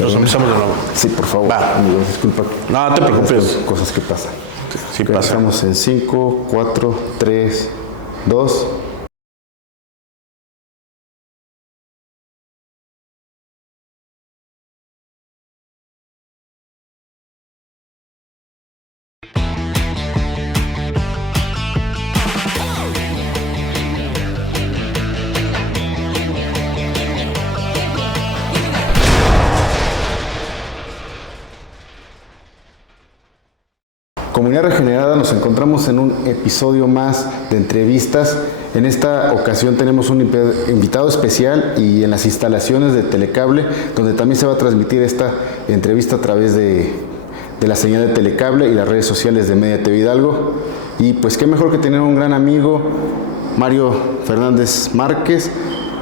Nos empezamos de nuevo. Sí, por favor. Va. Amigos, disculpa. No te preocupes. Cosas que pasan. Sí pasa. Estamos en 5, 4, 3, 2. Comunidad Regenerada, nos encontramos en un episodio más de entrevistas. En esta ocasión tenemos un invitado especial y en las instalaciones de Telecable, donde también se va a transmitir esta entrevista a través de la señal de Telecable y las redes sociales de Media TV Hidalgo. Y pues qué mejor que tener un gran amigo, Mario Fernández Márquez,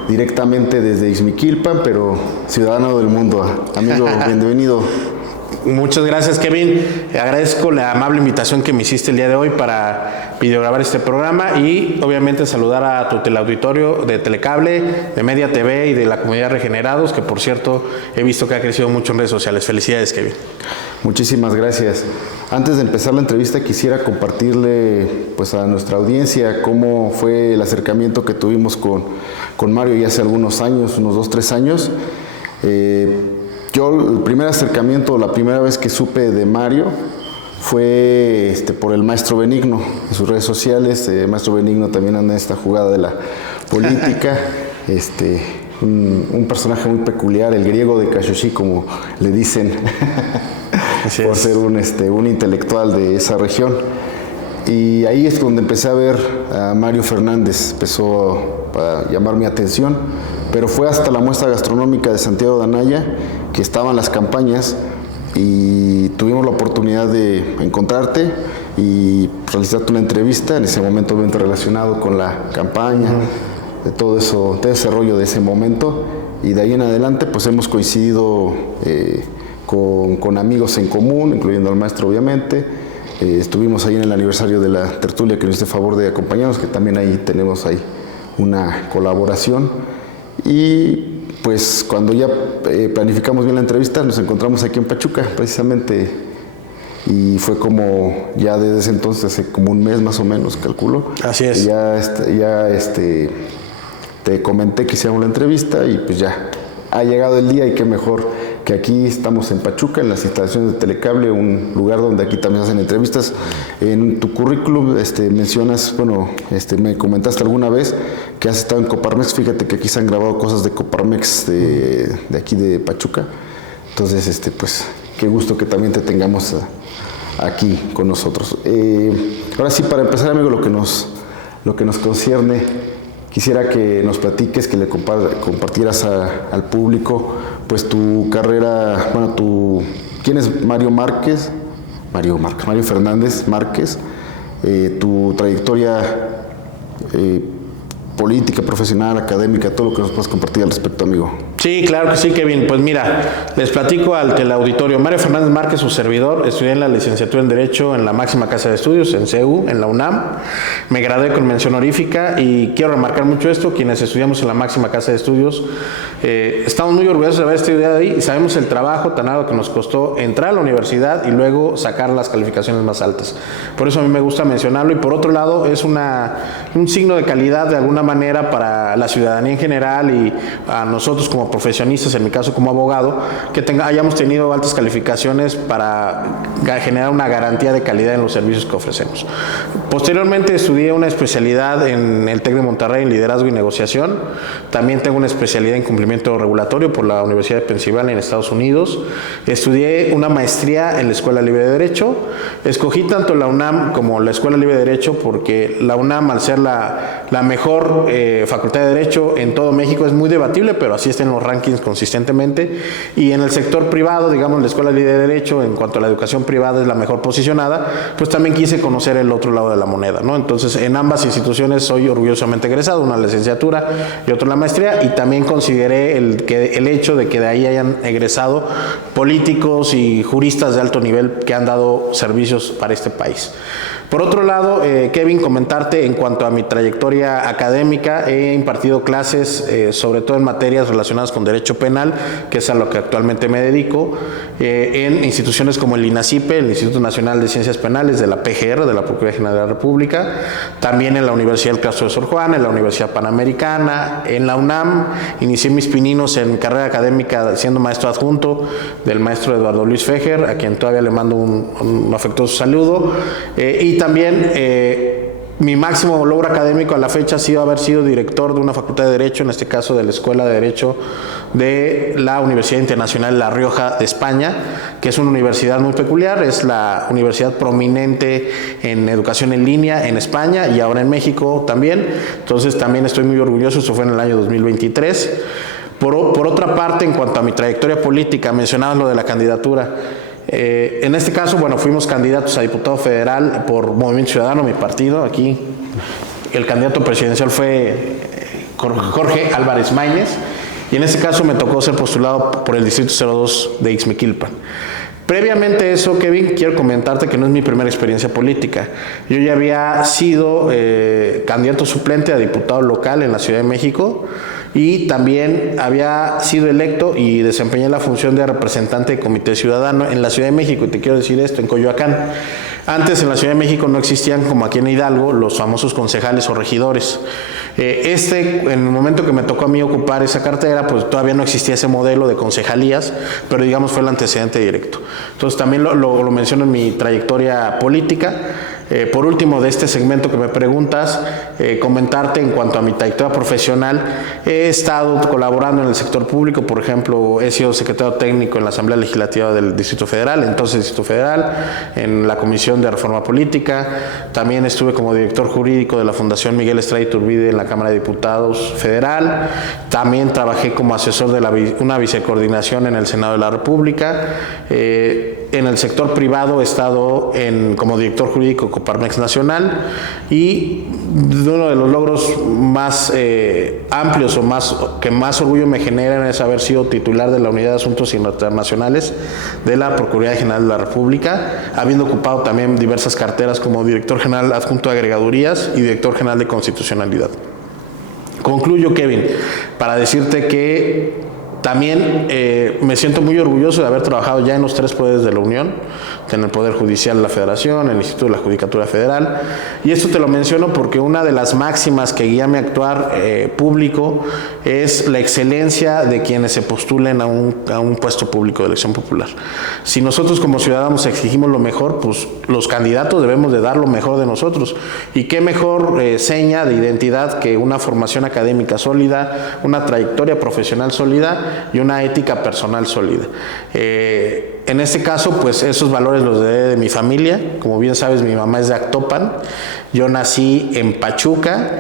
directamente desde Ixmiquilpan, pero ciudadano del mundo. Amigo, bienvenido. Muchas gracias, Kevin. Agradezco la amable invitación que me hiciste el día de hoy para videograbar este programa y obviamente saludar a tu teleauditorio de Telecable, de Media TV y de la comunidad Regenerados, que por cierto he visto que ha crecido mucho en redes sociales. Felicidades, Kevin. Muchísimas gracias. Antes de empezar la entrevista quisiera compartirle pues a nuestra audiencia cómo fue el acercamiento que tuvimos con Mario ya hace algunos años, unos 2, 3 años. Yo el primer acercamiento, la primera vez que supe de Mario fue por el Maestro Benigno, en sus redes sociales. Maestro Benigno también anda en esta jugada de la política. Un personaje muy peculiar, el griego de Cachochí, como le dicen, por ser un intelectual de esa región. Y ahí es donde empecé a ver a Mario Fernández, empezó a llamar mi atención, pero fue hasta la muestra gastronómica de Santiago de Anaya, que estaban las campañas, y tuvimos la oportunidad de encontrarte y realizarte una entrevista, en ese momento obviamente relacionado con la campaña, de todo ese rollo de ese momento, y de ahí en adelante pues hemos coincidido con amigos en común, incluyendo al maestro obviamente. Estuvimos ahí en el aniversario de la tertulia que nos hizo favor de acompañarnos, que también ahí tenemos ahí una colaboración. Y pues cuando ya planificamos bien la entrevista, nos encontramos aquí en Pachuca, precisamente, y fue como ya desde ese entonces, hace como un mes más o menos, calculo. Así es. Te comenté que hiciéramos la entrevista y pues ya ha llegado el día, y qué mejor que aquí estamos en Pachuca, en las instalaciones de Telecable, un lugar donde aquí también se hacen entrevistas. En tu currículum mencionas, me comentaste alguna vez que has estado en Coparmex. Fíjate que aquí se han grabado cosas de Coparmex de aquí de Pachuca. Entonces, pues qué gusto que también te tengamos aquí con nosotros. Ahora sí, para empezar, amigo, lo que nos concierne, quisiera que nos platiques, que le compartieras al público, pues tu carrera, ¿quién es Mario Márquez? Mario Fernández Márquez, tu trayectoria política, profesional, académica, todo lo que nos puedas compartir al respecto, amigo. Sí, claro que sí, Kevin. Pues mira, les platico al teleauditorio. Mario Fernández Márquez, su servidor, estudié en la licenciatura en Derecho en la máxima casa de estudios, en CEU, en la UNAM. Me gradué con mención honorífica y quiero remarcar mucho esto, quienes estudiamos en la máxima casa de estudios, estamos muy orgullosos de haber estudiado ahí y sabemos el trabajo tan arduo que nos costó entrar a la universidad y luego sacar las calificaciones más altas. Por eso a mí me gusta mencionarlo, y por otro lado es un signo de calidad de alguna manera para la ciudadanía en general y a nosotros como profesionistas, en mi caso como abogado, que hayamos tenido altas calificaciones para generar una garantía de calidad en los servicios que ofrecemos. Posteriormente estudié una especialidad en el TEC de Monterrey en liderazgo y negociación. También tengo una especialidad en cumplimiento regulatorio por la Universidad de Pensilvania en Estados Unidos. Estudié una maestría en la Escuela Libre de Derecho. Escogí tanto la UNAM como la Escuela Libre de Derecho porque la UNAM, al ser la mejor facultad de Derecho en todo México, es muy debatible, pero así está en los rankings consistentemente. Y en el sector privado, digamos, la Escuela Libre de Derecho, en cuanto a la educación privada, es la mejor posicionada, pues también quise conocer el otro lado de la moneda, ¿no? Entonces, en ambas instituciones soy orgullosamente egresado, una licenciatura y otra la maestría, y también consideré el hecho de que de ahí hayan egresado políticos y juristas de alto nivel que han dado servicios para este país. Por otro lado, Kevin, comentarte en cuanto a mi trayectoria académica, he impartido clases sobre todo en materias relacionadas con derecho penal, que es a lo que actualmente me dedico, en instituciones como el INACIPE, el Instituto Nacional de Ciencias Penales, de la PGR, de la Procuraduría General de la República, también en la Universidad del Claustro de Sor Juana, en la Universidad Panamericana, en la UNAM. Inicié mis pininos en carrera académica siendo maestro adjunto del maestro Eduardo Luis Fejer, a quien todavía le mando un afectuoso saludo, y también mi máximo logro académico a la fecha ha sido haber sido director de una facultad de Derecho, en este caso de la Escuela de Derecho de la Universidad Internacional de La Rioja de España, que es una universidad muy peculiar, es la universidad prominente en educación en línea en España y ahora en México también. Entonces también estoy muy orgulloso, eso fue en el año 2023. Por otra parte, en cuanto a mi trayectoria política, mencionabas lo de la candidatura. En este caso, bueno, fuimos candidatos a diputado federal por Movimiento Ciudadano, mi partido. Aquí el candidato presidencial fue Jorge Álvarez Maínez, y en este caso me tocó ser postulado por el Distrito 02 de Ixmiquilpan. Previamente a eso, Kevin, quiero comentarte que no es mi primera experiencia política. Yo ya había sido candidato suplente a diputado local en la Ciudad de México, y también había sido electo y desempeñé la función de representante de Comité Ciudadano en la Ciudad de México, y te quiero decir esto, en Coyoacán. Antes en la Ciudad de México no existían, como aquí en Hidalgo, los famosos concejales o regidores. En el momento que me tocó a mí ocupar esa cartera, pues todavía no existía ese modelo de concejalías, pero digamos fue el antecedente directo. Entonces también lo menciono en mi trayectoria política. Por último, de este segmento que me preguntas, comentarte en cuanto a mi trayectoria profesional. He estado colaborando en el sector público, por ejemplo, he sido secretario técnico en la Asamblea Legislativa del Distrito Federal, entonces Distrito Federal, en la Comisión de Reforma Política. También estuve como director jurídico de la Fundación Miguel Estrada Iturbide en la Cámara de Diputados Federal. También trabajé como asesor de una vicecoordinación en el Senado de la República. En el sector privado he estado como director jurídico Coparmex Nacional, y uno de los logros más amplios o que más orgullo me generan es haber sido titular de la Unidad de Asuntos Internacionales de la Procuraduría General de la República, habiendo ocupado también diversas carteras como director general adjunto de agregadurías y director general de constitucionalidad. Concluyo, Kevin, para decirte que también me siento muy orgulloso de haber trabajado ya en los 3 poderes de la Unión, en el Poder Judicial de la Federación, en el Instituto de la Judicatura Federal, y esto te lo menciono porque una de las máximas que guía mi actuar público es la excelencia de quienes se postulen a un puesto público de elección popular. Si nosotros como ciudadanos exigimos lo mejor, pues los candidatos debemos de dar lo mejor de nosotros, y qué mejor seña de identidad que una formación académica sólida, una trayectoria profesional sólida y una ética personal sólida. En este caso, pues esos valores los heredé de mi familia. Como bien sabes, mi mamá es de Actopan, yo nací en Pachuca,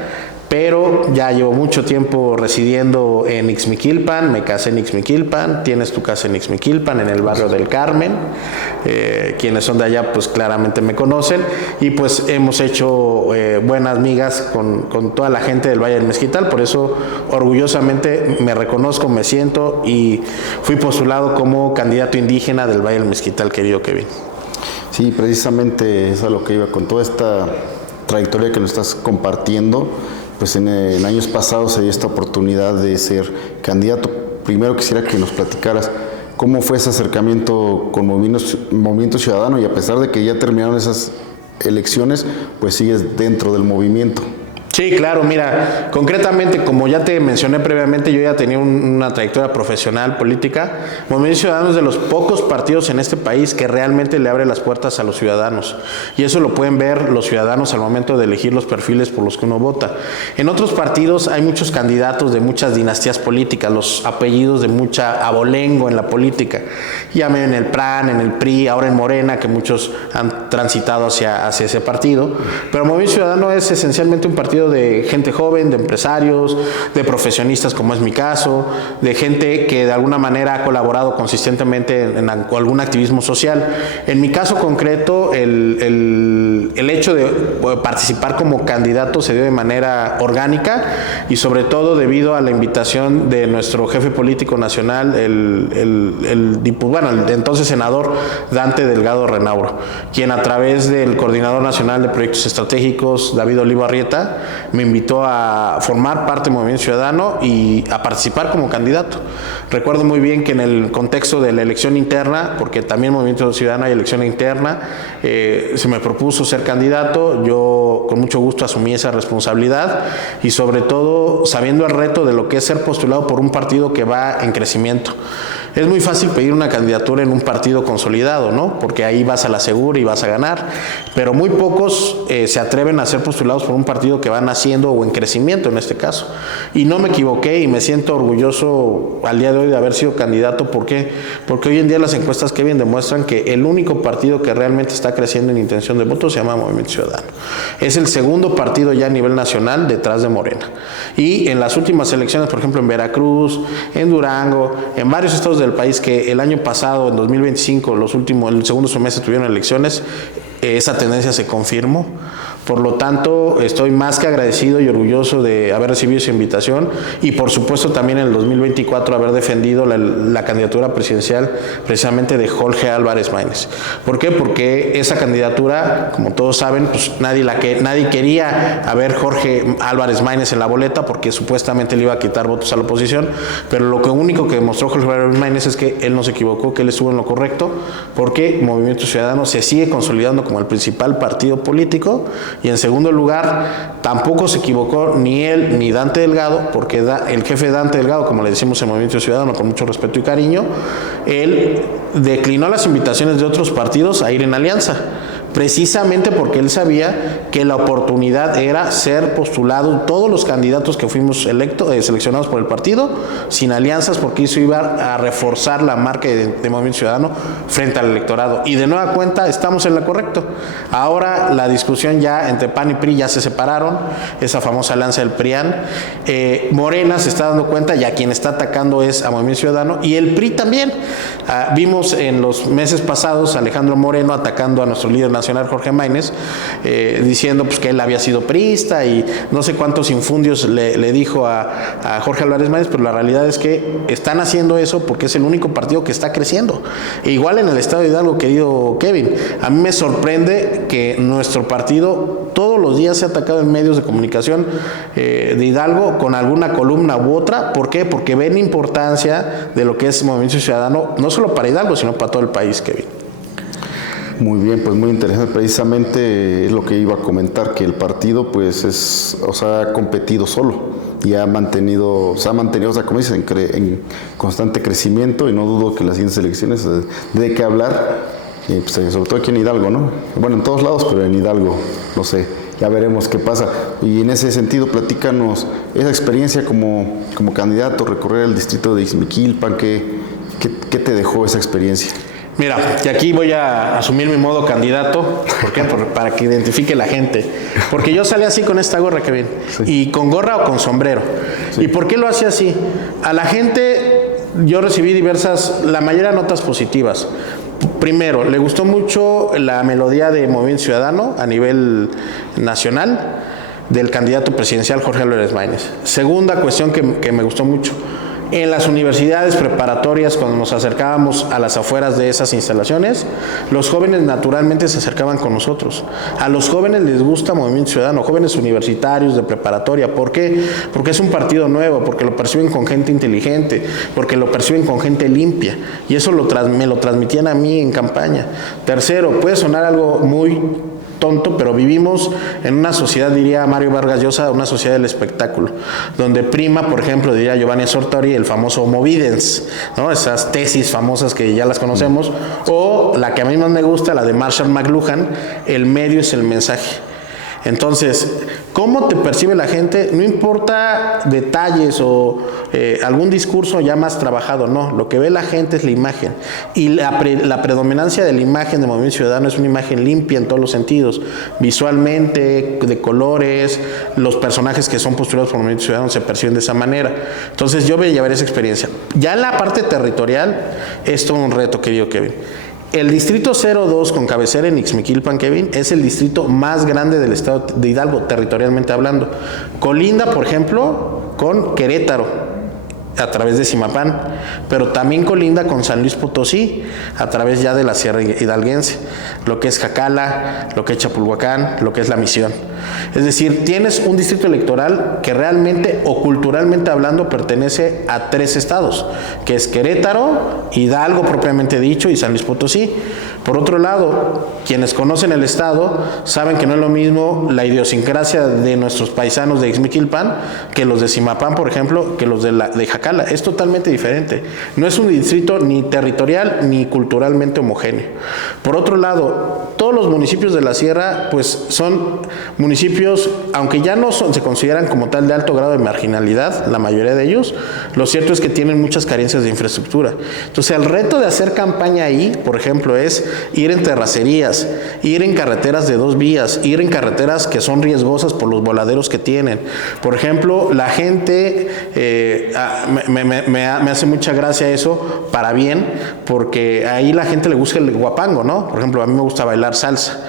pero ya llevo mucho tiempo residiendo en Ixmiquilpan, me casé en Ixmiquilpan, tienes tu casa en Ixmiquilpan, en el barrio del Carmen. Quienes son de allá pues claramente me conocen, y pues hemos hecho buenas migas con toda la gente del Valle del Mezquital. Por eso orgullosamente me reconozco, me siento, y fui postulado como candidato indígena del Valle del Mezquital, querido Kevin. Sí, precisamente es a lo que iba con toda esta trayectoria que nos estás compartiendo. Pues en años pasados se dio esta oportunidad de ser candidato. Primero quisiera que nos platicaras cómo fue ese acercamiento con Movimiento Ciudadano, y a pesar de que ya terminaron esas elecciones, pues sigues dentro del movimiento. Sí, claro, mira, concretamente, como ya te mencioné previamente, yo ya tenía una trayectoria profesional, política. Movimiento Ciudadano es de los pocos partidos en este país que realmente le abre las puertas a los ciudadanos, y eso lo pueden ver los ciudadanos al momento de elegir los perfiles por los que uno vota. En otros partidos hay muchos candidatos de muchas dinastías políticas, los apellidos de mucha abolengo en la política, llamen en el PRAN, en el PRI, ahora en Morena, que muchos han transitado hacia ese partido. Pero Movimiento Ciudadano es esencialmente un partido sentido de gente joven, de empresarios, de profesionistas como es mi caso, de gente que de alguna manera ha colaborado consistentemente en algún activismo social. En mi caso concreto, el hecho de participar como candidato se dio de manera orgánica y sobre todo debido a la invitación de nuestro jefe político nacional, el entonces senador Dante Delgado Renauro, quien a través del coordinador nacional de proyectos estratégicos, David Olivo Arrieta, me invitó a formar parte del Movimiento Ciudadano y a participar como candidato. Recuerdo muy bien que en el contexto de la elección interna, porque también Movimiento Ciudadano hay elección interna, se me propuso ser candidato, yo con mucho gusto asumí esa responsabilidad y sobre todo sabiendo el reto de lo que es ser postulado por un partido que va en crecimiento. Es muy fácil pedir una candidatura en un partido consolidado, ¿no? Porque ahí vas a la segura y vas a ganar, pero muy pocos se atreven a ser postulados por un partido que va naciendo o en crecimiento en este caso. Y no me equivoqué y me siento orgulloso al día de hoy de haber sido candidato. ¿Por qué? Porque hoy en día las encuestas, Kevin, demuestran que el único partido que realmente está creciendo en intención de voto se llama Movimiento Ciudadano. Es el segundo partido ya a nivel nacional detrás de Morena. Y en las últimas elecciones, por ejemplo en Veracruz, en Durango, en varios estados del país que el año pasado, en 2025, el segundo semestre tuvieron elecciones, esa tendencia se confirmó. Por lo tanto, estoy más que agradecido y orgulloso de haber recibido esa invitación y por supuesto también en el 2024 haber defendido la candidatura presidencial precisamente de Jorge Álvarez Maínez. ¿Por qué? Porque esa candidatura, como todos saben, pues nadie quería a ver Jorge Álvarez Maínez en la boleta porque supuestamente le iba a quitar votos a la oposición, pero lo único que demostró Jorge Álvarez Maínez es que él no se equivocó, que él estuvo en lo correcto, porque Movimiento Ciudadano se sigue consolidando como el principal partido político. Y en segundo lugar, tampoco se equivocó ni él ni Dante Delgado, porque el jefe Dante Delgado, como le decimos en Movimiento Ciudadano con mucho respeto y cariño, él declinó las invitaciones de otros partidos a ir en alianza, precisamente porque él sabía que la oportunidad era ser postulado todos los candidatos que fuimos seleccionados por el partido, sin alianzas, porque eso iba a reforzar la marca de Movimiento Ciudadano frente al electorado. Y de nueva cuenta estamos en lo correcto. Ahora la discusión ya entre PAN y PRI ya se separaron, esa famosa alianza del PRIAN. Morena se está dando cuenta y a quien está atacando es a Movimiento Ciudadano y el PRI también. Vimos en los meses pasados a Alejandro Moreno atacando a nuestro líder nacional Jorge Maínez, diciendo pues que él había sido priista y no sé cuántos infundios le dijo a Jorge Álvarez Maínez, pero la realidad es que están haciendo eso porque es el único partido que está creciendo. E igual en el estado de Hidalgo, querido Kevin, a mí me sorprende que nuestro partido todos los días se ha atacado en medios de comunicación de Hidalgo con alguna columna u otra. ¿Por qué? Porque ven importancia de lo que es Movimiento Ciudadano, no solo para Hidalgo, sino para todo el país, Kevin. Muy bien, pues muy interesante. Precisamente es lo que iba a comentar, que el partido pues ha competido solo y se ha mantenido, o sea, como dicen, en constante crecimiento y no dudo que las siguientes elecciones de qué hablar, pues, sobre todo aquí en Hidalgo, ¿no? Bueno, en todos lados, pero en Hidalgo, no sé, ya veremos qué pasa. Y en ese sentido, platícanos esa experiencia como candidato, recorrer el distrito de Ixmiquilpan, ¿qué te dejó esa experiencia? Mira, y aquí voy a asumir mi modo candidato. ¿Por qué? Para que identifique la gente. Porque yo salí así con esta gorra que ven. Sí. Y con gorra o con sombrero. Sí. ¿Y por qué lo hacía así? A la gente yo recibí la mayoría notas positivas. Primero, le gustó mucho la melodía de Movimiento Ciudadano a nivel nacional del candidato presidencial Jorge Álvarez Maínez. Segunda cuestión que me gustó mucho. En las universidades preparatorias, cuando nos acercábamos a las afueras de esas instalaciones, los jóvenes naturalmente se acercaban con nosotros. A los jóvenes les gusta Movimiento Ciudadano, jóvenes universitarios de preparatoria. ¿Por qué? Porque es un partido nuevo, porque lo perciben con gente inteligente, porque lo perciben con gente limpia. Y eso me lo transmitían a mí en campaña. Tercero, puede sonar algo muy tonto, pero vivimos en una sociedad, diría Mario Vargas Llosa, una sociedad del espectáculo, donde prima, por ejemplo, diría Giovanni Sortori, el famoso homo videns, ¿no? Esas tesis famosas que ya las conocemos, o la que a mí más me gusta, la de Marshall McLuhan, el medio es el mensaje. Entonces, ¿cómo te percibe la gente? No importa detalles o algún discurso ya más trabajado, no. Lo que ve la gente es la imagen. Y la predominancia de la imagen de Movimiento Ciudadano es una imagen limpia en todos los sentidos. Visualmente, de colores, los personajes que son postulados por Movimiento Ciudadano se perciben de esa manera. Entonces, yo voy a llevar esa experiencia. Ya en la parte territorial, es todo un reto, querido Kevin. El distrito 02 con cabecera en Ixmiquilpan, Kevin, es el distrito más grande del estado de Hidalgo, territorialmente hablando. Colinda, por ejemplo, con Querétaro, a través de Zimapán, pero también colinda con San Luis Potosí, a través ya de la Sierra Hidalguense, lo que es Jacala, lo que es Chapulhuacán, lo que es La Misión. Es decir, tienes un distrito electoral que realmente o culturalmente hablando pertenece a 3 estados, que es Querétaro, Hidalgo propiamente dicho y San Luis Potosí. Por otro lado, quienes conocen el estado saben que no es lo mismo la idiosincrasia de nuestros paisanos de Ixmiquilpan que los de Zimapán, por ejemplo, que los de Jacala. Es totalmente diferente. No es un distrito ni territorial ni culturalmente homogéneo. Por otro lado, todos los municipios de la sierra pues son municipios, aunque ya no se consideran como tal de alto grado de marginalidad, la mayoría de ellos, lo cierto es que tienen muchas carencias de infraestructura. Entonces, el reto de hacer campaña ahí, por ejemplo, es ir en terracerías, ir en carreteras de 2 vías, ir en carreteras que son riesgosas por los voladeros que tienen. Por ejemplo, la gente, me hace mucha gracia eso, para bien, porque ahí la gente le gusta el guapango, ¿no? Por ejemplo, a mí me gusta bailar salsa.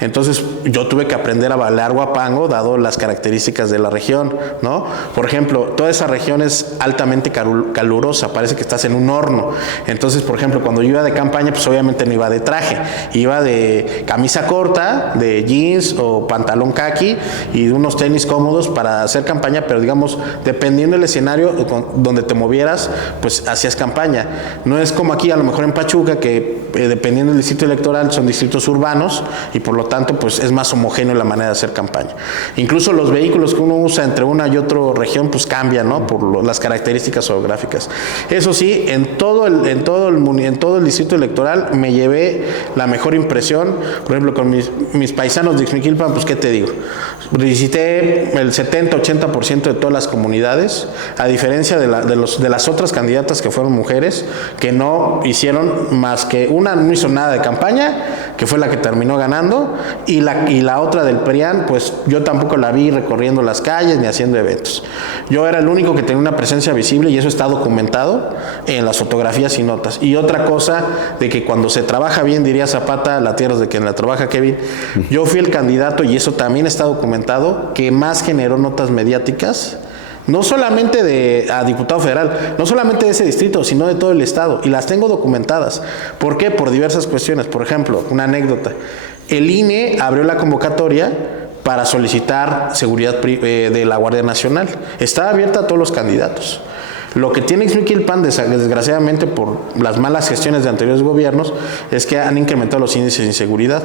Entonces, yo tuve que aprender a bailar guapango, dado las características de la región, ¿no? Por ejemplo, toda esa región es altamente calurosa, parece que estás en un horno. Entonces, por ejemplo, cuando yo iba de campaña, pues obviamente no iba de traje, iba de camisa corta, de jeans o pantalón caqui y de unos tenis cómodos para hacer campaña, pero digamos, dependiendo del escenario donde te movieras, pues hacías campaña. No es como aquí, a lo mejor en Pachuca, que dependiendo del distrito electoral, son distritos urbanos y por lo tanto pues es más homogéneo la manera de hacer campaña. Incluso los vehículos que uno usa entre una y otra región pues cambian, ¿no? Por las características geográficas. Eso sí, en todo el distrito electoral me llevé la mejor impresión. Por ejemplo, con mis paisanos de Ixmiquilpan, pues qué te digo, visité el 70-80% de todas las comunidades, a diferencia de las otras candidatas que fueron mujeres, que no hicieron más que una, no hizo nada de campaña, que fue la que terminó ganando, y la otra del PRIAN, pues yo tampoco la vi recorriendo las calles ni haciendo eventos. Yo era el único que tenía una presencia visible y eso está documentado en las fotografías y notas. Y otra cosa, de que cuando se trabaja bien, diría Zapata, la tierra es de quien la trabaja, Kevin. Yo fui el candidato, y eso también está documentado, que más generó notas mediáticas, no solamente a diputado federal, no solamente de ese distrito, sino de todo el estado, y las tengo documentadas. ¿Por qué? Por diversas cuestiones. Por ejemplo, una anécdota. El INE abrió la convocatoria para solicitar seguridad de la Guardia Nacional. Estaba abierta a todos los candidatos. Lo que tiene Ixmiquilpan, desgraciadamente por las malas gestiones de anteriores gobiernos, es que han incrementado los índices de inseguridad.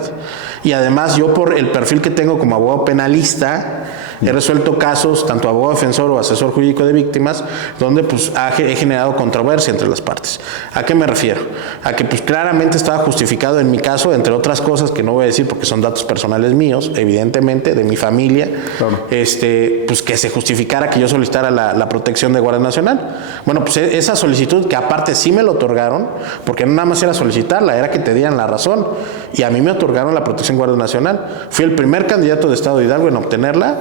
Y además, yo por el perfil que tengo como abogado penalista, he resuelto casos, tanto abogado defensor o asesor jurídico de víctimas, donde pues he generado controversia entre las partes. ¿A qué me refiero? A que pues claramente estaba justificado en mi caso, entre otras cosas que no voy a decir porque son datos personales míos, evidentemente, de mi familia, claro. Pues que se justificara que yo solicitara la protección de Guardia Nacional. Bueno, pues esa solicitud, que aparte sí me lo otorgaron, porque no nada más era solicitarla, era que te dieran la razón, y a mí me otorgaron la protección Guardia Nacional. Fui el primer candidato de Estado de Hidalgo en obtenerla,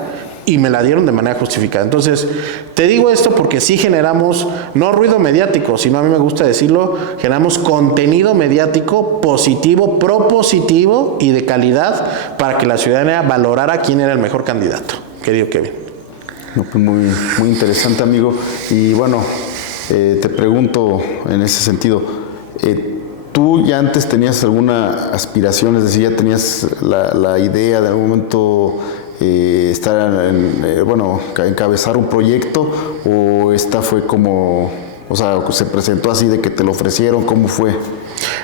y me la dieron de manera justificada. Entonces, te digo esto porque sí generamos, no ruido mediático, sino a mí me gusta decirlo, generamos contenido mediático positivo, propositivo y de calidad para que la ciudadanía valorara quién era el mejor candidato. Querido Kevin. No, pues muy, muy interesante, amigo. Y bueno, te pregunto en ese sentido, ¿tú ya antes tenías alguna aspiración? Es decir, ¿ya tenías la idea de algún momento encabezar un proyecto, o esta fue como, o sea, se presentó así de que te lo ofrecieron? ¿Cómo fue?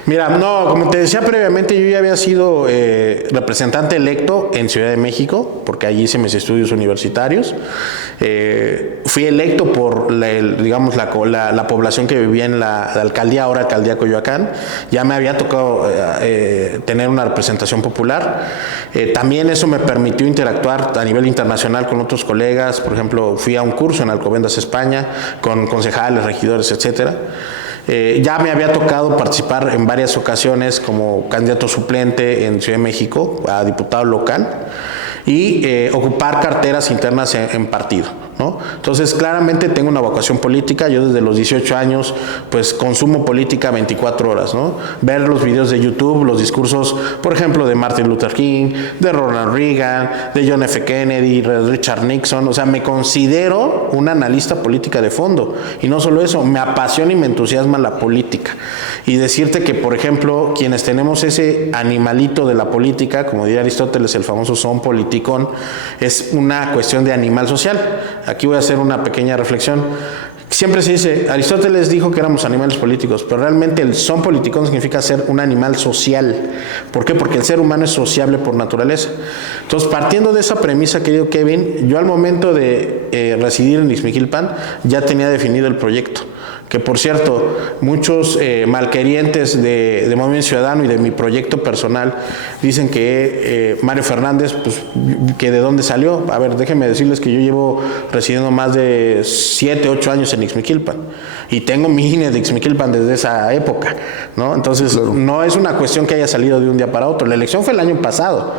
Mira, no, como te decía previamente, yo ya había sido representante electo en Ciudad de México, porque allí hice mis estudios universitarios. Fui electo por, la población que vivía en la alcaldía, ahora alcaldía Coyoacán. Ya me había tocado tener una representación popular. También eso me permitió interactuar a nivel internacional con otros colegas. Por ejemplo, fui a un curso en Alcobendas, España, con concejales, regidores, etcétera. Ya me había tocado participar en varias ocasiones como candidato suplente en Ciudad de México a diputado local y ocupar carteras internas en partido, ¿no? Entonces, claramente tengo una vocación política. Yo desde los 18 años, pues, consumo política 24 horas, ¿no? Ver los videos de YouTube, los discursos, por ejemplo, de Martin Luther King, de Ronald Reagan, de John F. Kennedy, de Richard Nixon. O sea, me considero un analista política de fondo. Y no solo eso, me apasiona y me entusiasma la política. Y decirte que, por ejemplo, quienes tenemos ese animalito de la política, como diría Aristóteles, el famoso son politicón, es una cuestión de animal social. Aquí voy a hacer una pequeña reflexión. Siempre se dice, Aristóteles dijo que éramos animales políticos, pero realmente el son politicón significa ser un animal social. ¿Por qué? Porque el ser humano es sociable por naturaleza. Entonces, partiendo de esa premisa, querido Kevin, yo al momento de residir en Ixmiquilpan ya tenía definido el proyecto. Que, por cierto, muchos malquerientes de Movimiento Ciudadano y de mi proyecto personal dicen que Mario Fernández, pues, que de dónde salió. A ver, déjenme decirles que yo llevo residiendo más de 7, 8 años en Ixmiquilpan y tengo mi INE de Ixmiquilpan desde esa época, ¿no? Entonces, claro, no es una cuestión que haya salido de un día para otro. La elección fue el año pasado.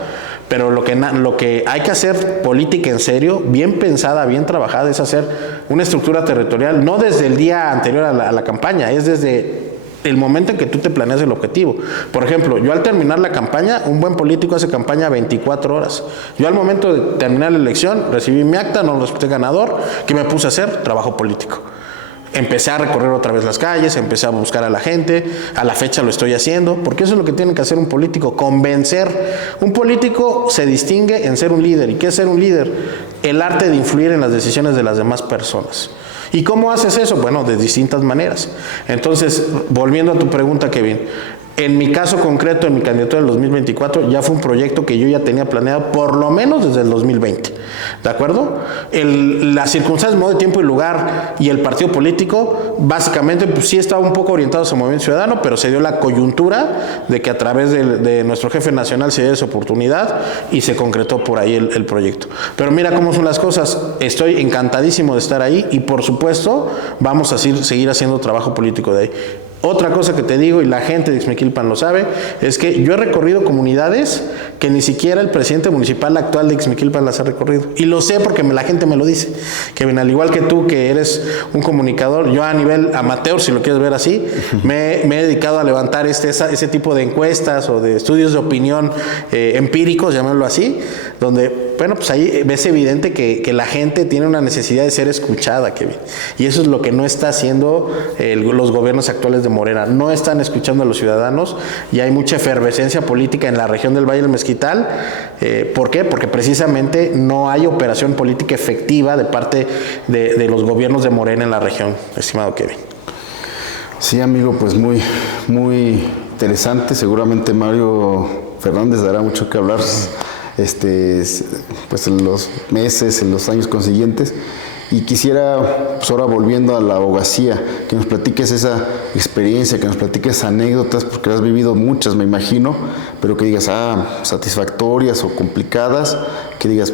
Pero lo que hay que hacer política en serio, bien pensada, bien trabajada, es hacer una estructura territorial, no desde el día anterior a la campaña, es desde el momento en que tú te planeas el objetivo. Por ejemplo, yo al terminar la campaña, un buen político hace campaña 24 horas. Yo al momento de terminar la elección, recibí mi acta, no lo resulté ganador, ¿qué me puse a hacer? Trabajo político. Empecé a recorrer otra vez las calles, empecé a buscar a la gente, a la fecha lo estoy haciendo, porque eso es lo que tiene que hacer un político, convencer. Un político se distingue en ser un líder. ¿Y qué es ser un líder? El arte de influir en las decisiones de las demás personas. ¿Y cómo haces eso? Bueno, de distintas maneras. Entonces, volviendo a tu pregunta, Kevin, en mi caso concreto, en mi candidatura del 2024, ya fue un proyecto que yo ya tenía planeado por lo menos desde el 2020, ¿de acuerdo? Las circunstancias, modo, tiempo y lugar y el partido político, básicamente, pues sí estaba un poco orientados al Movimiento Ciudadano, pero se dio la coyuntura de que a través de nuestro jefe nacional se dio esa oportunidad y se concretó por ahí el proyecto. Pero mira cómo son las cosas, estoy encantadísimo de estar ahí y por supuesto vamos a seguir haciendo trabajo político de ahí. Otra cosa que te digo, y la gente de Ixmiquilpan lo sabe, es que yo he recorrido comunidades que ni siquiera el presidente municipal actual de Ixmiquilpan las ha recorrido. Y lo sé porque la gente me lo dice. Que al igual que tú, que eres un comunicador, yo a nivel amateur, si lo quieres ver así, me he dedicado a levantar ese tipo de encuestas o de estudios de opinión empíricos, llamémoslo así, donde, bueno, pues ahí ves evidente que la gente tiene una necesidad de ser escuchada, Kevin. Y eso es lo que no está haciendo los gobiernos actuales de Morena. No están escuchando a los ciudadanos y hay mucha efervescencia política en la región del Valle del Mezquital. ¿Por qué? Porque precisamente no hay operación política efectiva de parte de los gobiernos de Morena en la región, estimado Kevin. Sí, amigo, pues muy, muy interesante. Seguramente Mario Fernández dará mucho que hablar pues en los meses, en los años consiguientes. Y quisiera, pues ahora volviendo a la abogacía, que nos platiques esa experiencia, que nos platiques anécdotas, porque has vivido muchas, me imagino, pero que digas, satisfactorias o complicadas, que digas,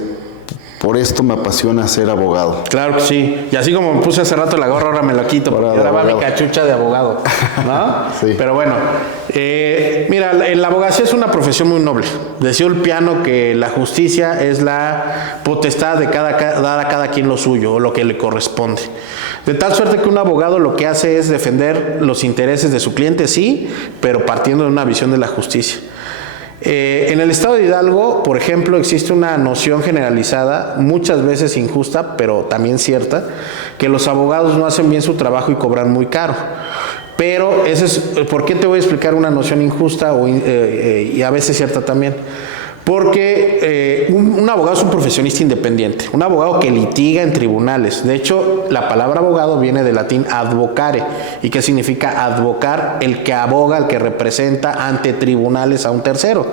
por esto me apasiona ser abogado. Claro que sí. Y así como me puse hace rato la gorra, ahora me la quito. Porque ahora va mi cachucha de abogado, ¿no? Sí. Pero bueno, mira, la abogacía es una profesión muy noble. Decía Ulpiano que la justicia es la potestad de dar a cada quien lo suyo o lo que le corresponde. De tal suerte que un abogado lo que hace es defender los intereses de su cliente, sí, pero partiendo de una visión de la justicia. En el estado de Hidalgo, por ejemplo, existe una noción generalizada, muchas veces injusta, pero también cierta, que los abogados no hacen bien su trabajo y cobran muy caro. Pero ¿por qué te voy a explicar una noción injusta y a veces cierta también? Porque un abogado es un profesionista independiente, un abogado que litiga en tribunales. De hecho, la palabra abogado viene del latín advocare, y que significa advocar, el que aboga, el que representa ante tribunales a un tercero.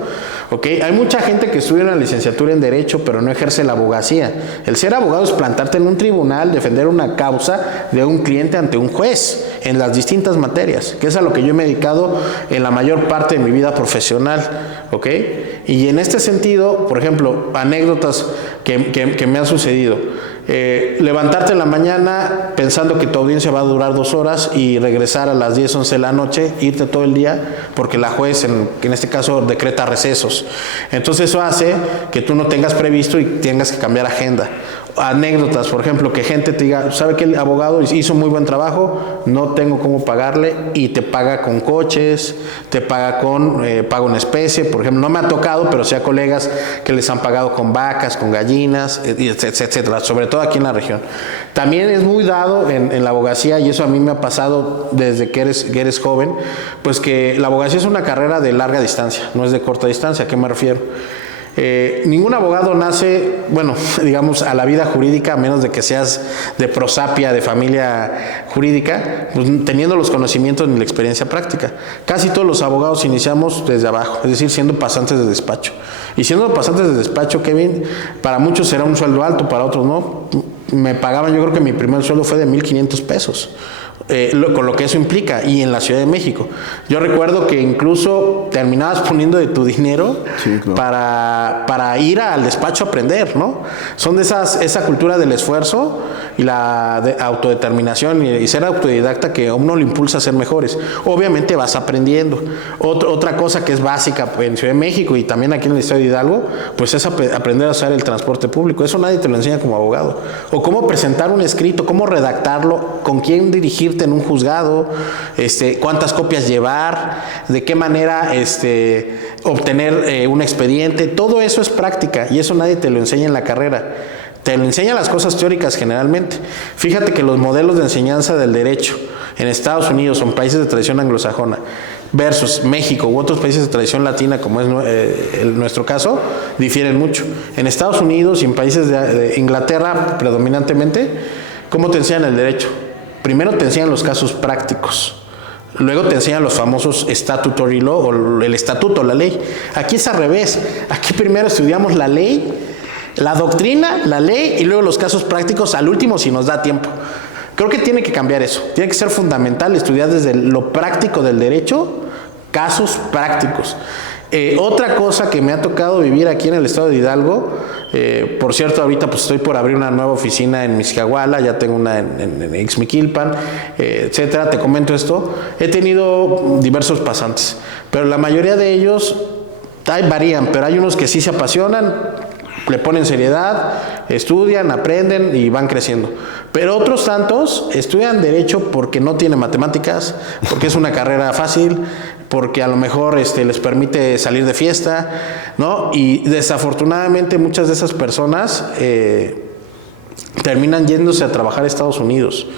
¿Okay? Hay mucha gente que estudia una licenciatura en Derecho, pero no ejerce la abogacía. El ser abogado es plantarte en un tribunal, defender una causa de un cliente ante un juez en las distintas materias, que es a lo que yo me he dedicado en la mayor parte de mi vida profesional. ¿Okay? Y en este sentido, por ejemplo, anécdotas que me han sucedido. Levantarte en la mañana pensando que tu audiencia va a durar 2 horas y regresar a las 10, 11 de la noche, irte todo el día, porque la juez, en este caso, decreta recesos. Entonces eso hace que tú no tengas previsto y tengas que cambiar agenda. Anécdotas, por ejemplo, que gente te diga, ¿sabe que el abogado hizo muy buen trabajo? No tengo cómo pagarle, y te paga con coches, te paga con pago en especie. Por ejemplo, no me ha tocado, pero sí a colegas que les han pagado con vacas, con gallinas, etcétera, sobre todo aquí en la región. También es muy dado en la abogacía, y eso a mí me ha pasado desde que eres joven, pues que la abogacía es una carrera de larga distancia, no es de corta distancia. ¿A qué me refiero? Ningún abogado nace, bueno, digamos, a la vida jurídica, a menos de que seas de prosapia, de familia jurídica, pues, teniendo los conocimientos ni la experiencia práctica. Casi todos los abogados iniciamos desde abajo, es decir, siendo pasantes de despacho. Y siendo pasantes de despacho, Kevin, para muchos será un sueldo alto, para otros no. Me pagaban, yo creo que mi primer sueldo fue de 1,500 pesos. Con lo que eso implica, y en la Ciudad de México. Yo recuerdo que incluso terminabas poniendo de tu dinero, sí, claro, para ir al despacho a aprender, ¿no? Son de esa cultura del esfuerzo y la autodeterminación y ser autodidacta que a uno le impulsa a ser mejores. Obviamente vas aprendiendo. Otra cosa que es básica en Ciudad de México y también aquí en el estado de Hidalgo, pues es aprender a usar el transporte público. Eso nadie te lo enseña como abogado. O cómo presentar un escrito, cómo redactarlo, con quién dirigirte en un juzgado, cuántas copias llevar, de qué manera obtener un expediente. Todo eso es práctica, y eso nadie te lo enseña en la carrera. Te lo enseñan las cosas teóricas generalmente. Fíjate que los modelos de enseñanza del derecho en Estados Unidos o en países de tradición anglosajona versus México u otros países de tradición latina, como es nuestro caso, difieren mucho. En Estados Unidos y en países de Inglaterra predominantemente, ¿cómo te enseñan el derecho? Primero te enseñan los casos prácticos, luego te enseñan los famosos statutory law, o el estatuto, la ley. Aquí es al revés. Aquí primero estudiamos la ley, la doctrina, la ley, y luego los casos prácticos al último si nos da tiempo. Creo que tiene que cambiar eso. Tiene que ser fundamental estudiar desde lo práctico del derecho, casos prácticos. Otra cosa que me ha tocado vivir aquí en el estado de Hidalgo, por cierto, ahorita pues estoy por abrir una nueva oficina en Mixquiahuala, ya tengo una en Ixmiquilpan, etcétera. Te comento esto. He tenido diversos pasantes, pero la mayoría de ellos varían, pero hay unos que sí se apasionan, le ponen seriedad, estudian, aprenden y van creciendo. Pero otros tantos estudian derecho porque no tienen matemáticas, porque es una carrera fácil, porque a lo mejor les permite salir de fiesta, ¿no? Y desafortunadamente muchas de esas personas terminan yéndose a trabajar a Estados Unidos.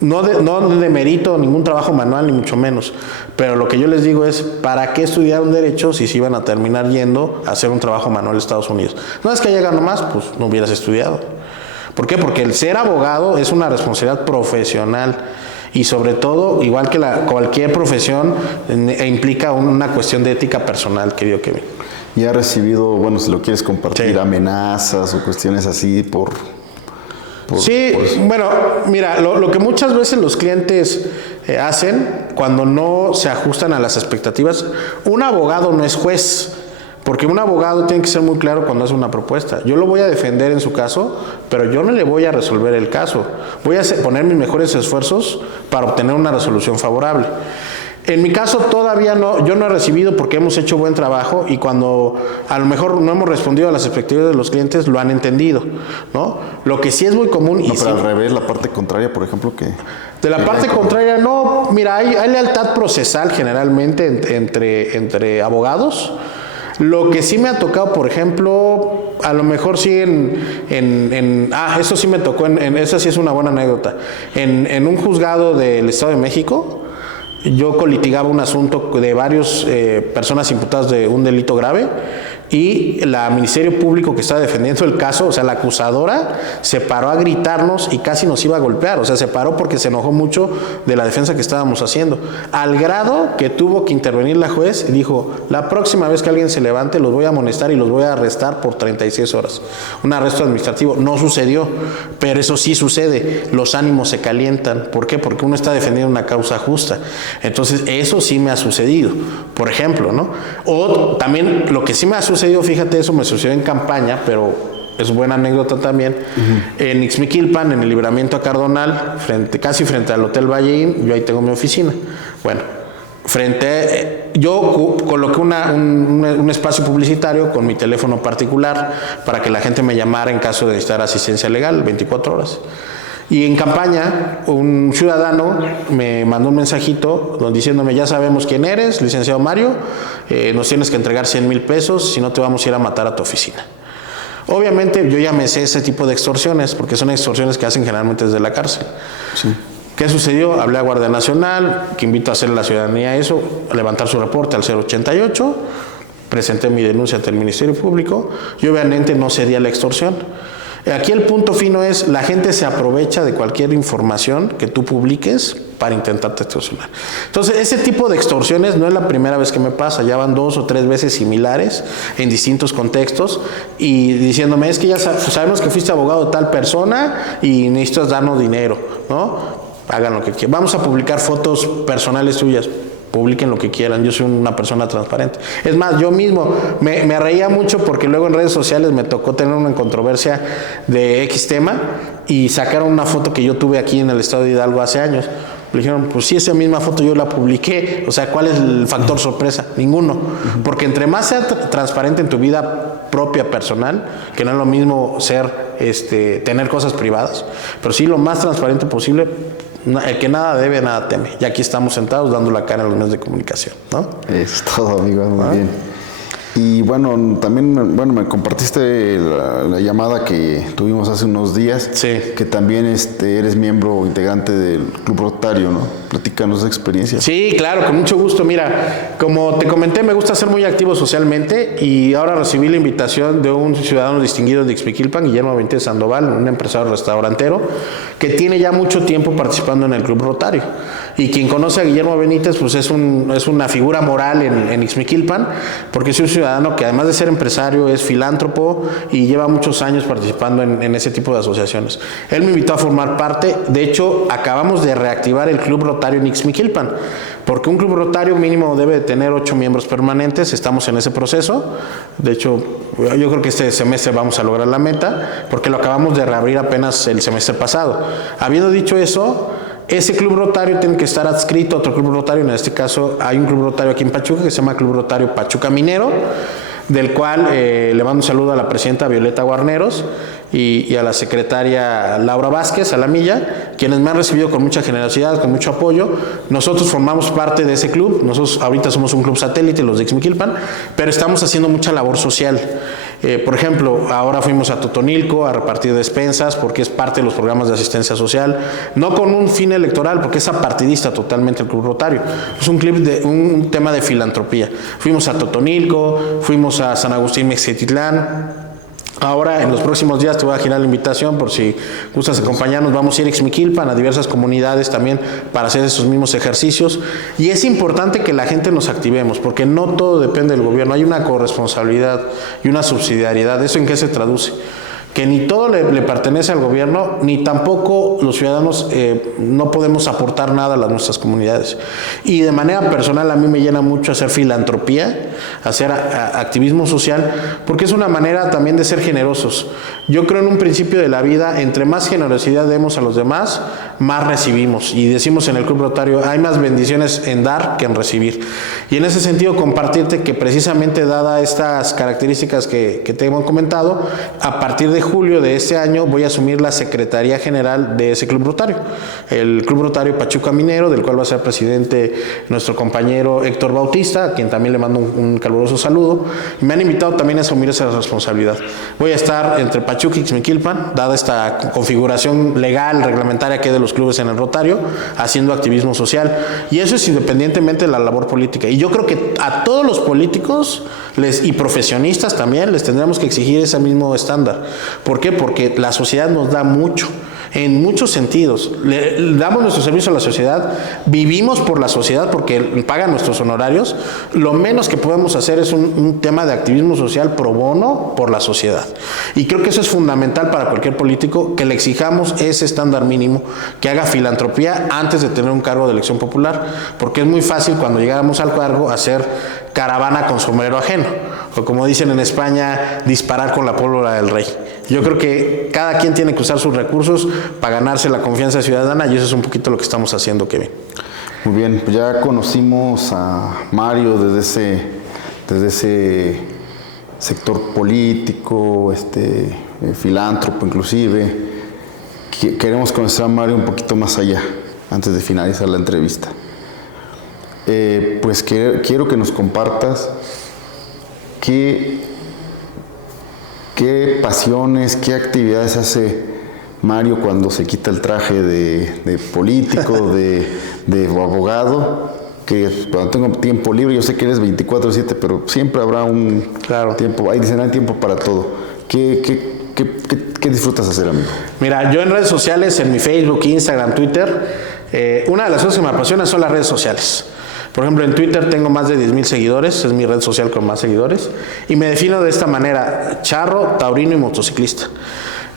No demerito ningún trabajo manual, ni mucho menos. Pero lo que yo les digo es, ¿para qué estudiar un derecho si se iban a terminar yendo a hacer un trabajo manual a Estados Unidos? No es que haya ganado más, pues no hubieras estudiado. ¿Por qué? Porque el ser abogado es una responsabilidad profesional. Y sobre todo, igual que cualquier profesión, implica una cuestión de ética personal, querido Kevin. ¿Y ha recibido, bueno, si lo quieres compartir, sí, amenazas o cuestiones así sí, bueno, mira, lo que muchas veces los clientes hacen cuando no se ajustan a las expectativas, un abogado no es juez, porque un abogado tiene que ser muy claro cuando hace una propuesta. Yo lo voy a defender en su caso, pero yo no le voy a resolver el caso. Voy a poner mis mejores esfuerzos para obtener una resolución favorable. En mi caso todavía no, yo no he recibido porque hemos hecho buen trabajo y cuando a lo mejor no hemos respondido a las expectativas de los clientes, lo han entendido, ¿no? Lo que sí es muy común... No, y pero sí, al revés, la parte contraria, por ejemplo, que... De la parte contraria, no, mira, hay lealtad procesal generalmente entre abogados. Lo que sí me ha tocado, por ejemplo, a lo mejor sí eso sí me tocó, esa sí es una buena anécdota. En un juzgado del Estado de México, yo colitigaba un asunto de varias personas imputadas de un delito grave y la Ministerio Público que estaba defendiendo el caso, o sea, la acusadora, se paró a gritarnos y casi nos iba a golpear. O sea, se paró porque se enojó mucho de la defensa que estábamos haciendo. Al grado que tuvo que intervenir la juez y dijo, la próxima vez que alguien se levante los voy a amonestar y los voy a arrestar por 36 horas. Un arresto administrativo. No sucedió, pero eso sí sucede. Los ánimos se calientan. ¿Por qué? Porque uno está defendiendo una causa justa. Entonces, eso sí me ha sucedido, por ejemplo, ¿no? O también lo que sí me ha sucedido, fíjate, eso me sucedió en campaña, pero es buena anécdota también. En Ixmiquilpan, en el libramiento a Cardonal, casi frente al Hotel Valleín, yo ahí tengo mi oficina. Bueno, yo coloqué un espacio publicitario con mi teléfono particular para que la gente me llamara en caso de necesitar asistencia legal 24 horas. Y en campaña, un ciudadano me mandó un mensajito diciéndome, ya sabemos quién eres, licenciado Mario, nos tienes que entregar 100,000 pesos, si no te vamos a ir a matar a tu oficina. Obviamente yo ya me sé ese tipo de extorsiones, porque son extorsiones que hacen generalmente desde la cárcel. Sí. ¿Qué sucedió? Hablé a Guardia Nacional, que invito a hacer a la ciudadanía eso, a levantar su reporte al 088, presenté mi denuncia ante el Ministerio Público, y obviamente no cedí a la extorsión. Aquí el punto fino es, la gente se aprovecha de cualquier información que tú publiques para intentarte extorsionar. Entonces, ese tipo de extorsiones no es la primera vez que me pasa, ya van 2 o 3 veces similares en distintos contextos y diciéndome, es que ya sabemos que fuiste abogado de tal persona y necesitas darnos dinero, ¿no? Hagan lo que quieran. Vamos a publicar fotos personales tuyas. Publiquen lo que quieran, yo soy una persona transparente. Es más, yo mismo me reía mucho porque luego en redes sociales me tocó tener una controversia de X tema y sacaron una foto que yo tuve aquí en el estado de Hidalgo hace años. Le dijeron, pues sí, esa misma foto yo la publiqué. O sea, ¿cuál es el factor sorpresa? Ninguno. Porque entre más sea transparente en tu vida propia, personal, que no es lo mismo tener cosas privadas, pero sí lo más transparente posible. El que nada debe, nada teme. Y aquí estamos sentados dando la cara a los medios de comunicación, ¿no? Eso es todo, amigo, muy bien. Y bueno, también me compartiste la llamada que tuvimos hace unos días, sí, que también eres miembro integrante del Club Rotario, ¿no? Platícanos esa experiencia. Sí, claro, con mucho gusto. Mira, como te comenté, me gusta ser muy activo socialmente y ahora recibí la invitación de un ciudadano distinguido de Ixmiquilpan, Guillermo Benítez Sandoval, un empresario restaurantero, que tiene ya mucho tiempo participando en el Club Rotario. Y quien conoce a Guillermo Benítez, pues es una figura moral en Ixmiquilpan, porque es un ciudadano que además de ser empresario es filántropo y lleva muchos años participando en ese tipo de asociaciones. Él me invitó a formar parte. De hecho, acabamos de reactivar el Club Rotario en Ixmiquilpan, porque un club rotario mínimo debe de tener 8 miembros permanentes. Estamos en ese proceso. De hecho, yo creo que este semestre vamos a lograr la meta, porque lo acabamos de reabrir apenas el semestre pasado. Habiendo dicho eso, ese club rotario tiene que estar adscrito a otro club rotario. En este caso hay un club rotario aquí en Pachuca que se llama Club Rotario Pachuca Minero, del cual le mando un saludo a la presidenta Violeta Guarneros y a la secretaria Laura Vázquez Alamilla, quienes me han recibido con mucha generosidad, con mucho apoyo. Nosotros formamos parte de ese club. Nosotros ahorita somos un club satélite, los de Ixmiquilpan, pero estamos haciendo mucha labor social. Por ejemplo, ahora fuimos a Totonilco a repartir despensas porque es parte de los programas de asistencia social, no con un fin electoral, porque es apartidista totalmente el Club Rotario. Es un tema de filantropía. Fuimos a Totonilco, fuimos a San Agustín Mexetitlán. Ahora, en los próximos días te voy a girar la invitación por si gustas acompañarnos. Vamos a ir a Ixmiquilpan, a diversas comunidades también para hacer esos mismos ejercicios. Y es importante que la gente nos activemos, porque no todo depende del gobierno. Hay una corresponsabilidad y una subsidiariedad. ¿Eso en qué se traduce? Que ni todo le pertenece al gobierno, ni tampoco los ciudadanos no podemos aportar nada a nuestras comunidades. Y de manera personal a mí me llena mucho hacer filantropía, hacer activismo social, porque es una manera también de ser generosos. Yo creo en un principio de la vida, entre más generosidad demos a los demás, más recibimos. Y decimos en el Club Rotario, hay más bendiciones en dar que en recibir. Y en ese sentido compartirte que precisamente dada estas características que te hemos comentado, a partir de julio de este año voy a asumir la Secretaría General de ese Club Rotario, el Club Rotario Pachuca Minero, del cual va a ser presidente nuestro compañero Héctor Bautista, a quien también le mando un caluroso saludo. Y me han invitado también a asumir esa responsabilidad. Voy a estar entre Pachuca Pachuca y Ixmiquilpan, dada esta configuración legal, reglamentaria que hay de los clubes en el Rotario, haciendo activismo social. Y eso es independientemente de la labor política. Y yo creo que a todos los políticos y profesionistas también les tendremos que exigir ese mismo estándar. ¿Por qué? Porque la sociedad nos da mucho. En muchos sentidos. Le damos nuestro servicio a la sociedad, vivimos por la sociedad porque pagan nuestros honorarios. Lo menos que podemos hacer es un tema de activismo social pro bono por la sociedad. Y creo que eso es fundamental para cualquier político, que le exijamos ese estándar mínimo, que haga filantropía antes de tener un cargo de elección popular, porque es muy fácil cuando llegamos al cargo hacer caravana con sombrero ajeno, o como dicen en España, disparar con la pólvora del rey. Yo creo que cada quien tiene que usar sus recursos para ganarse la confianza ciudadana, y eso es un poquito lo que estamos haciendo, Kevin. Muy bien, pues ya conocimos a Mario desde ese sector político, filántropo inclusive. Queremos conocer a Mario un poquito más allá, antes de finalizar la entrevista. Pues quiero que nos compartas qué pasiones, qué actividades hace Mario cuando se quita el traje de político, de abogado, que cuando tengo tiempo libre, yo sé que eres 24/7, pero siempre habrá un tiempo, hay tiempo para todo. ¿Qué disfrutas hacer, amigo? Mira, yo en redes sociales, en mi Facebook, Instagram, Twitter, una de las cosas que me apasiona son las redes sociales. Por ejemplo, en Twitter tengo más de 10,000 seguidores, es mi red social con más seguidores, y me defino de esta manera: charro, taurino y motociclista.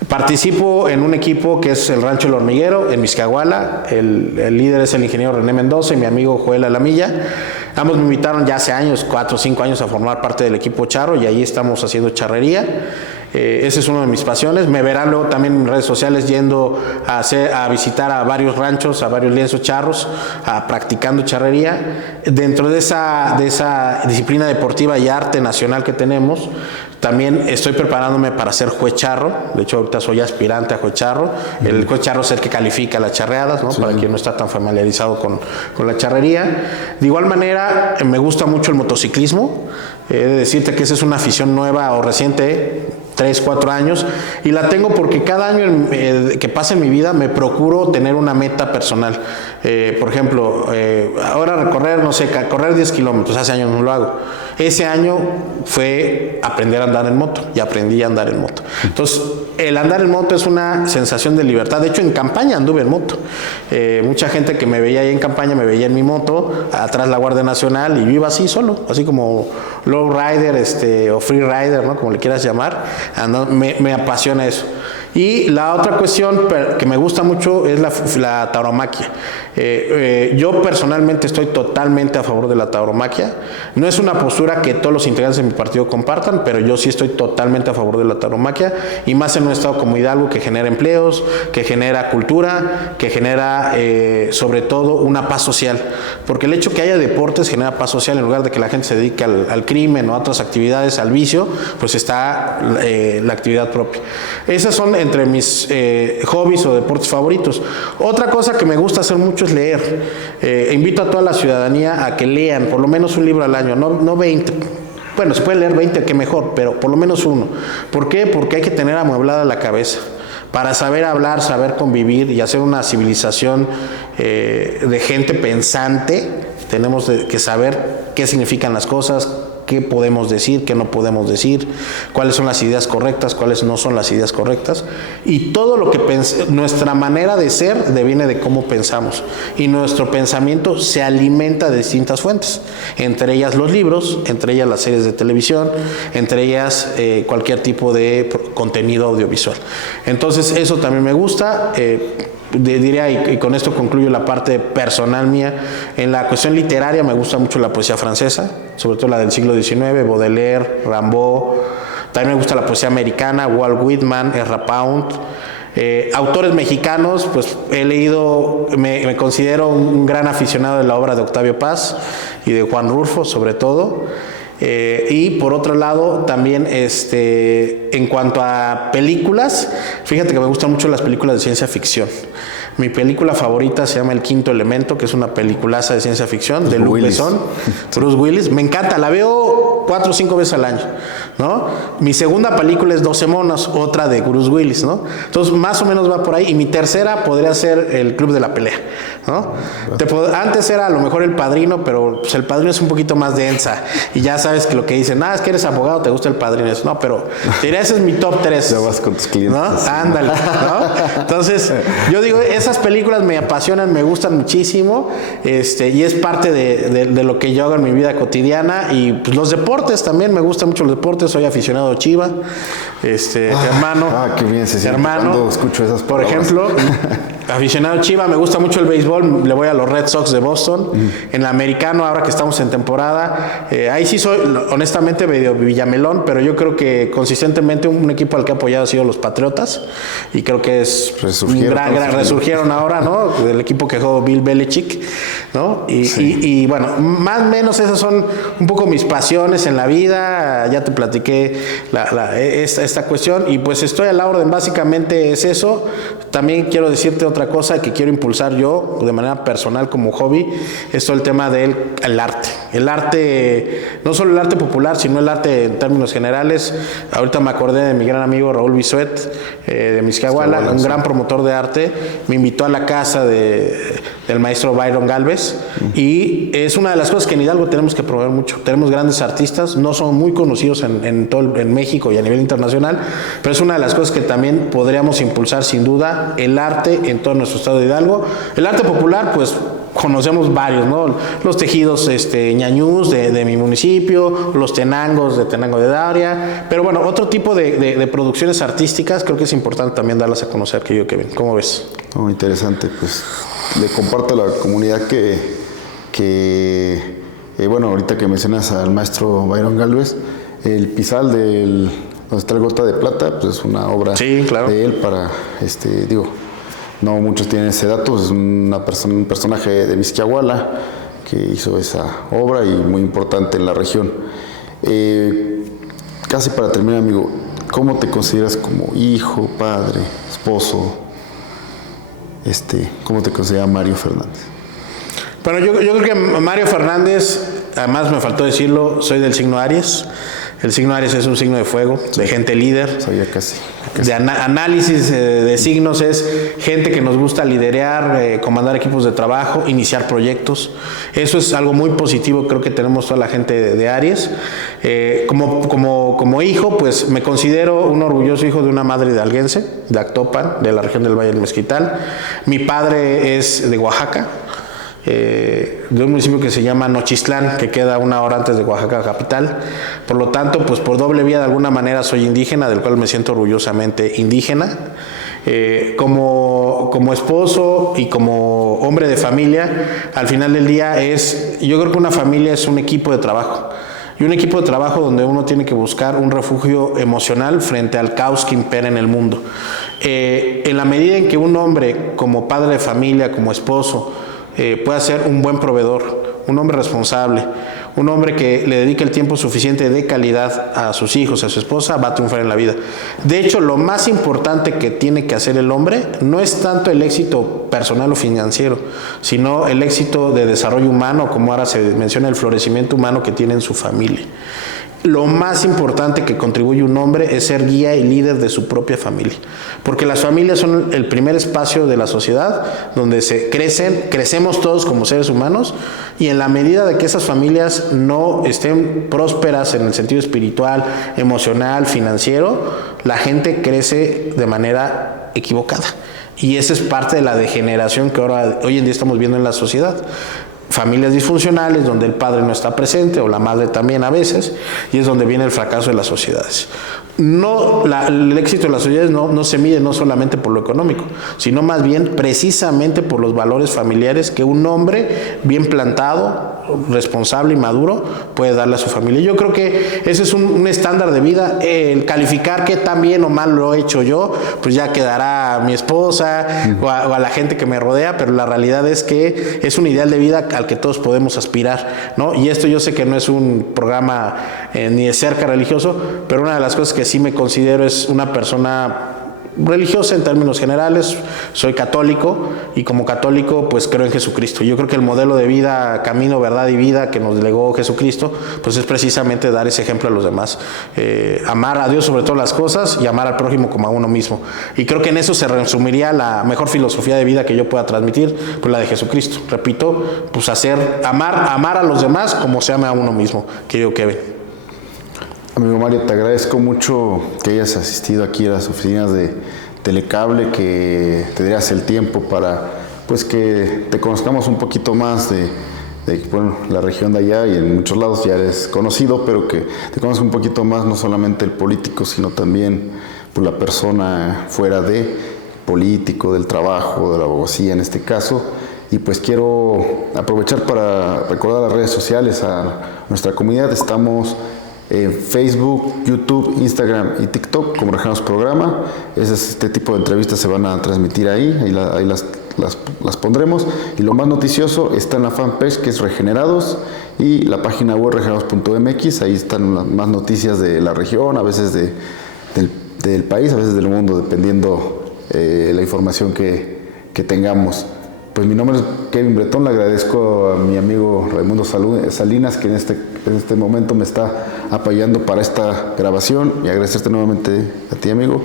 Participo en un equipo que es el Rancho El Hormiguero, en Miscahuala. El líder es el ingeniero René Mendoza y mi amigo Joel Alamilla. Ambos me invitaron ya hace años, 4 o 5 años, a formar parte del equipo charro, y ahí estamos haciendo charrería. Esa es una de mis pasiones. Me verán luego también en redes sociales yendo a visitar a varios ranchos, a varios lienzos charros, practicando charrería. Dentro de esa disciplina deportiva y arte nacional que tenemos, también estoy preparándome para ser juez charro. De hecho, ahorita soy aspirante a juez charro. El juez charro es el que califica las charreadas, ¿no? Sí. Para quien no está tan familiarizado con la charrería. De igual manera, me gusta mucho el motociclismo. He de decirte que esa es una afición nueva o reciente, 3, 4 años, y la tengo porque cada año que pasa en mi vida me procuro tener una meta personal. Por ejemplo, ahora correr 10 kilómetros, hace años no lo hago. Ese año fue aprender a andar en moto, y aprendí a andar en moto. Entonces, el andar en moto es una sensación de libertad. De hecho, en campaña anduve en moto. Mucha gente que me veía ahí en campaña me veía en mi moto, atrás la Guardia Nacional, y yo iba así solo, así como low rider o free rider, ¿no? Como le quieras llamar. Me apasiona eso. Y la otra cuestión que me gusta mucho es la tauromaquia. Yo personalmente estoy totalmente a favor de la tauromaquia. No es una postura que todos los integrantes de mi partido compartan, pero yo sí estoy totalmente a favor de la tauromaquia, y más en un estado como Hidalgo, que genera empleos, que genera cultura, que genera sobre todo una paz social. Porque el hecho que haya deportes genera paz social, en lugar de que la gente se dedique al crimen o a otras actividades, al vicio, pues está la actividad propia. Esas son entre mis hobbies o deportes favoritos. Otra cosa que me gusta hacer mucho es leer. Invito a toda la ciudadanía a que lean por lo menos un libro al año, no 20. Bueno, se puede leer 20, que mejor, pero por lo menos uno. ¿Por qué? Porque hay que tener amueblada la cabeza para saber hablar, saber convivir y hacer una civilización de gente pensante. Tenemos que saber qué significan las cosas, qué podemos decir, qué no podemos decir, cuáles son las ideas correctas, cuáles no son las ideas correctas. Y todo lo que nuestra manera de ser deviene de cómo pensamos. Y nuestro pensamiento se alimenta de distintas fuentes, entre ellas los libros, entre ellas las series de televisión, entre ellas cualquier tipo de contenido audiovisual. Entonces, eso también me gusta. Diría, y con esto concluyo la parte personal mía, en la cuestión literaria me gusta mucho la poesía francesa, sobre todo la del siglo XIX, Baudelaire, Rimbaud. También me gusta la poesía americana, Walt Whitman, Ezra Pound. Autores mexicanos, pues he leído, me considero un gran aficionado de la obra de Octavio Paz y de Juan Rulfo, sobre todo. Y por otro lado, también en cuanto a películas, fíjate que me gustan mucho las películas de ciencia ficción. Mi película favorita se llama El Quinto Elemento, que es una peliculaza de ciencia ficción de Luc Besson, Bruce Willis. Me encanta, la veo 4 o 5 veces al año, ¿no? Mi segunda película es 12 monos, otra de Bruce Willis, ¿no? Entonces, más o menos va por ahí. Y mi tercera podría ser El Club de la Pelea, ¿no? Antes era a lo mejor El Padrino, pero pues, El Padrino es un poquito más densa. Y ya sabes que lo que dicen, es que eres abogado, te gusta El Padrino. No, pero te diré, ese es mi top 3. Ya vas con tus clientes. ¿No? Ándale, ¿no? Entonces, yo digo, esas películas me apasionan, me gustan muchísimo, y es parte de lo que yo hago en mi vida cotidiana. Y pues, los deportes también, me gustan mucho los deportes, soy aficionado a Chiva, hermano. Qué bien se siente hermano, cuando escucho esas por palabras. ejemplo, aficionado a Chiva, me gusta mucho el béisbol, le voy a los Red Sox de Boston. En el americano, ahora que estamos en temporada, ahí sí soy, honestamente, medio villamelón, pero yo creo que consistentemente un equipo al que he apoyado ha sido los Patriotas, y creo que es resurgieron ahora, ¿no? Del equipo que jugó Bill Belichick, ¿no? Y bueno, más o menos esas son un poco mis pasiones en la vida. Ya te platiqué esta cuestión, y pues estoy a la orden, básicamente es eso. También quiero decirte otra cosa que quiero impulsar yo de manera personal como hobby, es todo el tema del arte. El arte, no solo el arte popular, sino el arte en términos generales. Ahorita me acordé de mi gran amigo Raúl Bisuet, de Mixquiahuala, un gran promotor de arte. Me invitó a la casa del maestro Byron Galvez, y es una de las cosas que en Hidalgo tenemos que promover mucho. Tenemos grandes artistas, no son muy conocidos en México y a nivel internacional, pero es una de las cosas que también podríamos impulsar sin duda, el arte en todo nuestro estado de Hidalgo. El arte popular, pues conocemos varios, ¿no? Los tejidos ñañús de mi municipio, los tenangos de Tenango de Daria, pero bueno, otro tipo de producciones artísticas creo que es importante también darlas a conocer, querido Kevin. ¿Cómo ves? Muy interesante, pues le comparto a la comunidad que bueno, ahorita que mencionas al maestro Byron Galvez, el Pisal donde está el Gota de Plata, pues es una obra de él para, no muchos tienen ese dato, es un personaje de Mixquiahuala que hizo esa obra y muy importante en la región. Casi para terminar, amigo, ¿cómo te consideras como hijo, padre, esposo? ¿Cómo te considera Mario Fernández? Bueno, yo creo que Mario Fernández, además me faltó decirlo, soy del signo Aries. El signo Aries es un signo de fuego, de gente líder. Sabía casi. De análisis de signos, es gente que nos gusta liderear, comandar equipos de trabajo, iniciar proyectos. Eso es algo muy positivo, creo que tenemos toda la gente de Aries. Como hijo, pues me considero un orgulloso hijo de una madre hidalguense, de Actopan, de la región del Valle del Mezquital. Mi padre es de Oaxaca, de un municipio que se llama Nochistlán, que queda 1 hora antes de Oaxaca capital. Por lo tanto, pues por doble vía de alguna manera soy indígena, del cual me siento orgullosamente indígena. Como esposo y como hombre de familia, al final del día yo creo que una familia es un equipo de trabajo. Y un equipo de trabajo donde uno tiene que buscar un refugio emocional frente al caos que impera en el mundo. En la medida en que un hombre, como padre de familia, como esposo, pueda ser un buen proveedor, un hombre responsable, un hombre que le dedique el tiempo suficiente de calidad a sus hijos, a su esposa, va a triunfar en la vida. De hecho, lo más importante que tiene que hacer el hombre no es tanto el éxito personal o financiero, sino el éxito de desarrollo humano, como ahora se menciona, el florecimiento humano que tiene en su familia. Lo más importante que contribuye un hombre es ser guía y líder de su propia familia, porque las familias son el primer espacio de la sociedad donde crecemos todos como seres humanos, y en la medida de que esas familias no estén prósperas en el sentido espiritual, emocional, financiero, la gente crece de manera equivocada, y esa es parte de la degeneración que hoy en día estamos viendo en la sociedad. Familias disfuncionales donde el padre no está presente, o la madre también a veces, y es donde viene el fracaso de las sociedades. El éxito de las sociedades no se mide no solamente por lo económico, sino más bien precisamente por los valores familiares que un hombre bien plantado, responsable y maduro puede darle a su familia. Yo creo que ese es un estándar de vida. El calificar qué tan bien o mal lo he hecho yo, pues ya quedará a mi esposa o a la gente que me rodea, pero la realidad es que es un ideal de vida al que todos podemos aspirar, ¿no? Y esto yo sé que no es un programa ni de cerca religioso, pero una de las cosas que sí me considero es una persona religiosa en términos generales, soy católico y como católico pues creo en Jesucristo. Yo creo que el modelo de vida, camino, verdad y vida que nos legó Jesucristo pues es precisamente dar ese ejemplo a los demás, amar a Dios sobre todas las cosas y amar al prójimo como a uno mismo. Y creo que en eso se resumiría la mejor filosofía de vida que yo pueda transmitir, pues la de Jesucristo. Repito, pues amar a los demás como se ama a uno mismo, querido Kevin. Amigo Mario, te agradezco mucho que hayas asistido aquí a las oficinas de Telecable, que te dieras el tiempo para pues que te conozcamos un poquito más de bueno, la región de allá, y en muchos lados ya eres conocido, pero que te conozca un poquito más, no solamente el político, sino también pues, la persona fuera de político, del trabajo, de la abogacía en este caso. Y pues quiero aprovechar para recordar las redes sociales a nuestra comunidad. Estamos en Facebook, YouTube, Instagram y TikTok como Regenados Programa. Este tipo de entrevistas se van a transmitir ahí las pondremos. Y lo más noticioso está en la fanpage, que es Regenerados, y la página web regenerados.mx. Ahí están más noticias de la región, a veces del país, a veces del mundo, dependiendo la información que tengamos. Pues mi nombre es Kevin Bretón, le agradezco a mi amigo Raimundo Salinas, que en este momento me está apoyando para esta grabación, y agradecerte nuevamente a ti, amigo,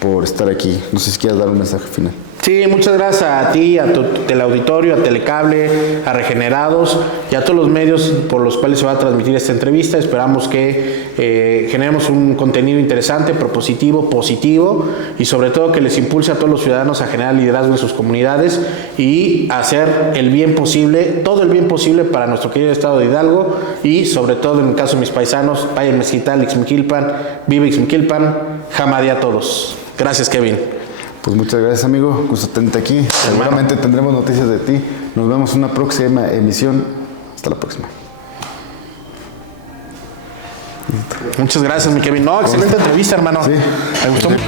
por estar aquí. No sé si quieres dar un mensaje final. Sí, muchas gracias a ti, a tu teleauditorio, a Telecable, a Regenerados y a todos los medios por los cuales se va a transmitir esta entrevista. Esperamos que generemos un contenido interesante, propositivo, positivo, y sobre todo que les impulse a todos los ciudadanos a generar liderazgo en sus comunidades y hacer el bien posible, todo el bien posible para nuestro querido estado de Hidalgo, y sobre todo en el caso de mis paisanos, Valle Mezquital, Ixmiquilpan, viva Ixmiquilpan, Jamadí a todos. Gracias, Kevin. Pues muchas gracias, amigo. Gusto tenerte aquí. Seguramente tendremos noticias de ti. Nos vemos en una próxima emisión. Hasta la próxima. Muchas gracias, mi Kevin. No, excelente entrevista, hermano. Sí. Me gustó mucho.